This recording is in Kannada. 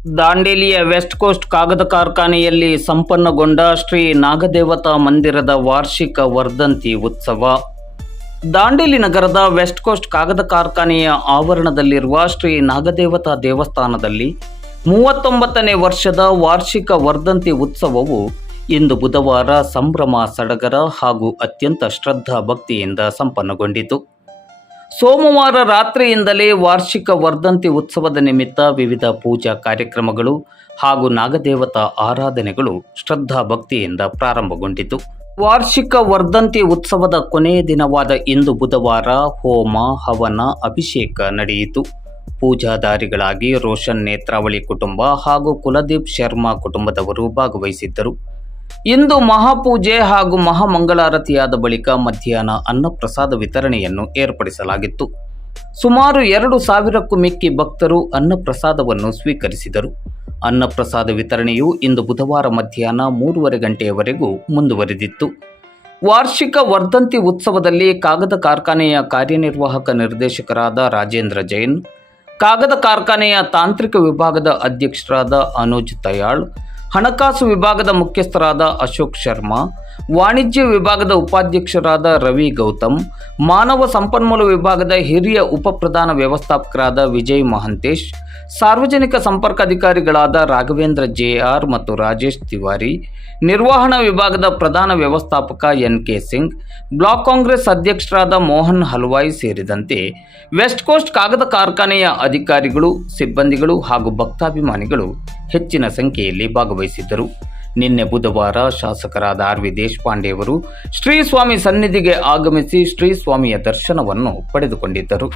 ದಾಂಡೇಲಿಯ ವೆಸ್ಟ್ ಕೋಸ್ಟ್ ಕಾಗದ ಕಾರ್ಖಾನೆಯಲ್ಲಿ ಸಂಪನ್ನಗೊಂಡ ಶ್ರೀ ನಾಗದೇವತಾ ಮಂದಿರದ ವಾರ್ಷಿಕ ವರ್ಧಂತಿ ಉತ್ಸವ. ದಾಂಡೇಲಿ ನಗರದ ವೆಸ್ಟ್ ಕೋಸ್ಟ್ ಕಾಗದ ಕಾರ್ಖಾನೆಯ ಆವರಣದಲ್ಲಿರುವ ಶ್ರೀ ನಾಗದೇವತಾ ದೇವಸ್ಥಾನದಲ್ಲಿ 39ನೇ ವರ್ಷದ ವಾರ್ಷಿಕ ವರ್ಧಂತಿ ಉತ್ಸವವು ಇಂದು ಬುಧವಾರ ಸಂಭ್ರಮ ಸಡಗರ ಹಾಗೂ ಅತ್ಯಂತ ಶ್ರದ್ಧಾ ಭಕ್ತಿಯಿಂದ ಸಂಪನ್ನಗೊಂಡಿತು. ಸೋಮವಾರ ರಾತ್ರಿಯಿಂದಲೇ ವಾರ್ಷಿಕ ವರ್ಧಂತಿ ಉತ್ಸವದ ನಿಮಿತ್ತ ವಿವಿಧ ಪೂಜಾ ಕಾರ್ಯಕ್ರಮಗಳು ಹಾಗೂ ನಾಗದೇವತಾ ಆರಾಧನೆಗಳು ಶ್ರದ್ಧಾ ಭಕ್ತಿಯಿಂದ ಪ್ರಾರಂಭಗೊಂಡಿತು. ವಾರ್ಷಿಕ ವರ್ಧಂತಿ ಉತ್ಸವದ ಕೊನೆಯ ದಿನವಾದ ಇಂದು ಬುಧವಾರ ಹೋಮ, ಹವನ, ಅಭಿಷೇಕ ನಡೆಯಿತು. ಪೂಜಾದಾರಿಗಳಾಗಿ ರೋಷನ್ ನೇತ್ರಾವಳಿ ಕುಟುಂಬ ಹಾಗೂ ಕುಲದೀಪ್ ಶರ್ಮಾ ಕುಟುಂಬದವರು ಭಾಗವಹಿಸಿದ್ದರು. ಇಂದು ಮಹಾಪೂಜೆ ಹಾಗೂ ಮಹಾಮಂಗಳಾರತಿಯಾದ ಬಳಿಕ ಮಧ್ಯಾಹ್ನ ಅನ್ನಪ್ರಸಾದ ವಿತರಣೆಯನ್ನು ಏರ್ಪಡಿಸಲಾಗಿತ್ತು. ಸುಮಾರು 2,000ಕ್ಕೂ ಮಿಕ್ಕಿ ಭಕ್ತರು ಅನ್ನಪ್ರಸಾದವನ್ನು ಸ್ವೀಕರಿಸಿದರು. ಅನ್ನಪ್ರಸಾದ ವಿತರಣೆಯು ಇಂದು ಬುಧವಾರ ಮಧ್ಯಾಹ್ನ 3:30 ಗಂಟೆಯವರೆಗೂ ಮುಂದುವರೆದಿತ್ತು. ವಾರ್ಷಿಕ ವರ್ಧಂತಿ ಉತ್ಸವದಲ್ಲಿ ಕಾಗದ ಕಾರ್ಖಾನೆಯ ಕಾರ್ಯನಿರ್ವಾಹಕ ನಿರ್ದೇಶಕರಾದ ರಾಜೇಂದ್ರ ಜೈನ್, ಕಾಗದ ಕಾರ್ಖಾನೆಯ ತಾಂತ್ರಿಕ ವಿಭಾಗದ ಅಧ್ಯಕ್ಷರಾದ ಅನುಜ್ ತಯಾಳ್, ಹಣಕಾಸು ವಿಭಾಗದ ಮುಖ್ಯಸ್ಥರಾದ ಅಶೋಕ್ ಶರ್ಮಾ, ವಾಣಿಜ್ಯ ವಿಭಾಗದ ಉಪಾಧ್ಯಕ್ಷರಾದ ರವಿ ಗೌತಮ್, ಮಾನವ ಸಂಪನ್ಮೂಲ ವಿಭಾಗದ ಹಿರಿಯ ಉಪಪ್ರಧಾನ ವ್ಯವಸ್ಥಾಪಕರಾದ ವಿಜಯ್ ಮಹಂತೇಶ್, ಸಾರ್ವಜನಿಕ ಸಂಪರ್ಕಾಧಿಕಾರಿಗಳಾದ ರಾಘವೇಂದ್ರ ಜೆಆರ್ ಮತ್ತು ರಾಜೇಶ್ ತಿವಾರಿ, ನಿರ್ವಹಣಾ ವಿಭಾಗದ ಪ್ರಧಾನ ವ್ಯವಸ್ಥಾಪಕ ಎನ್.ಕೆ. ಸಿಂಗ್, ಬ್ಲಾಕ್ ಕಾಂಗ್ರೆಸ್ ಅಧ್ಯಕ್ಷರಾದ ಮೋಹನ್ ಹಲ್ವಾಯಿ ಸೇರಿದಂತೆ ವೆಸ್ಟ್ ಕೋಸ್ಟ್ ಕಾಗದ ಕಾರ್ಖಾನೆಯ ಅಧಿಕಾರಿಗಳು, ಸಿಬ್ಬಂದಿಗಳು ಹಾಗೂ ಭಕ್ತಾಭಿಮಾನಿಗಳು ಹೆಚ್ಚಿನ ಸಂಖ್ಯೆಯಲ್ಲಿ ಭಾಗವಹಿಸಿದ್ದರು. ನಿನ್ನೆ ಬುಧವಾರ ಶಾಸಕರಾದ ಆರ್.ವಿ. ದೇಶಪಾಂಡೆಯವರು ಶ್ರೀ ಸ್ವಾಮಿ ಸನ್ನಿಧಿಗೆ ಆಗಮಿಸಿ ಶ್ರೀ ಸ್ವಾಮಿಯ ದರ್ಶನವನ್ನು ಪಡೆದುಕೊಂಡಿದ್ದರು.